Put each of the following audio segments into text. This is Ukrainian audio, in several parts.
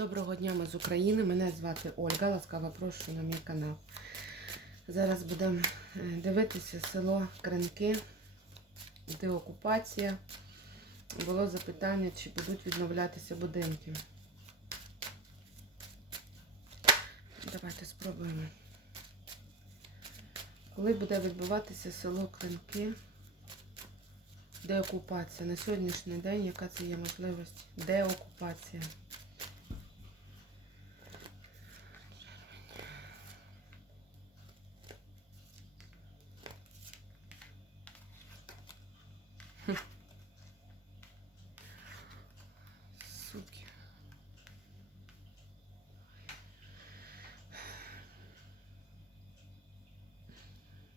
Доброго дня, ми з України. Мене звати Ольга. Ласкаво прошу на мій канал. Зараз будемо е, дивитися село Кренки, де окупація. Було запитання, чи будуть відновлятися будинки. Давайте спробуємо. Коли буде відбуватися село Кренки? Деокупація. На сьогоднішній день яка це є можливість? Деокупація. Суки.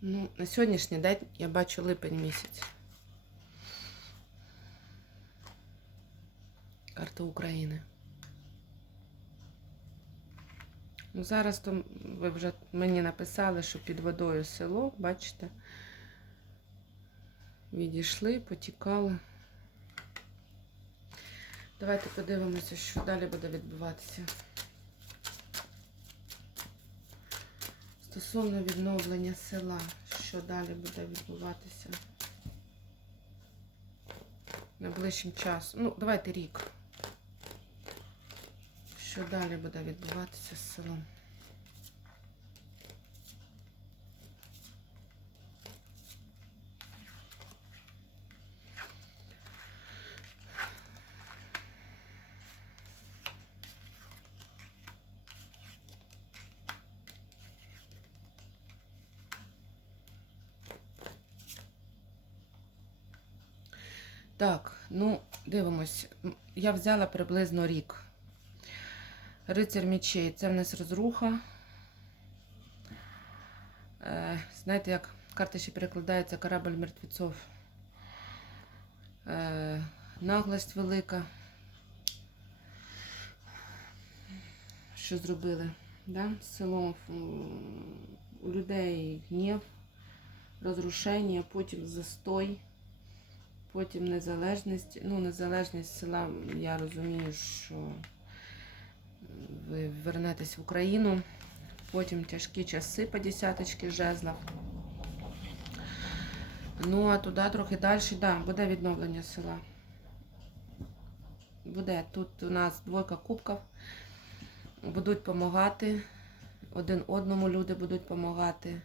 Ну, на сьогоднішній день я бачу липень місяць. Карта України. Ну, зараз то ви вже мені написали, що під водою село, бачите, відійшли, потікали. Давайте подивимося, що далі буде відбуватися. Стосовно відновлення села, що далі буде відбуватися найближчим часом. Ну, давайте рік. Що далі буде відбуватися з селом? Так, ну, дивимось. Я взяла приблизно рік. Рицар мечей це в нас розруха. Е, знаєте, як карта ще перекладається корабль мертвецов. Е, наглость велика. Що зробили? Да? Село у людей гнів, розрушення, потім застой. Потім незалежність. Ну, незалежність села, я розумію, що ви вернетесь в Україну. Потім тяжкі часи по десяточки жезлов. Ну, а туди трохи далі, да, буде відновлення села. Буде. Тут у нас двойка кубків. Будуть допомагати. Один одному люди будуть допомагати.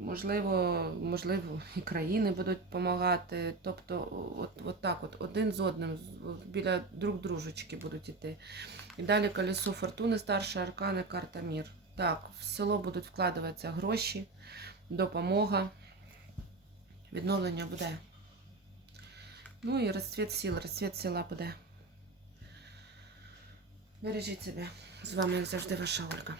Можливо, можливо, і країни будуть допомагати. Тобто, от, от так, от один з одним, біля друг дружечки будуть іти. І далі колесо фортуни, старша аркани, карта мір. Так, в село будуть вкладатися гроші, допомога, відновлення буде. Ну і розцвіт сіл, розцвіт села буде. Бережіть себе. З вами, як завжди, ваша Ольга.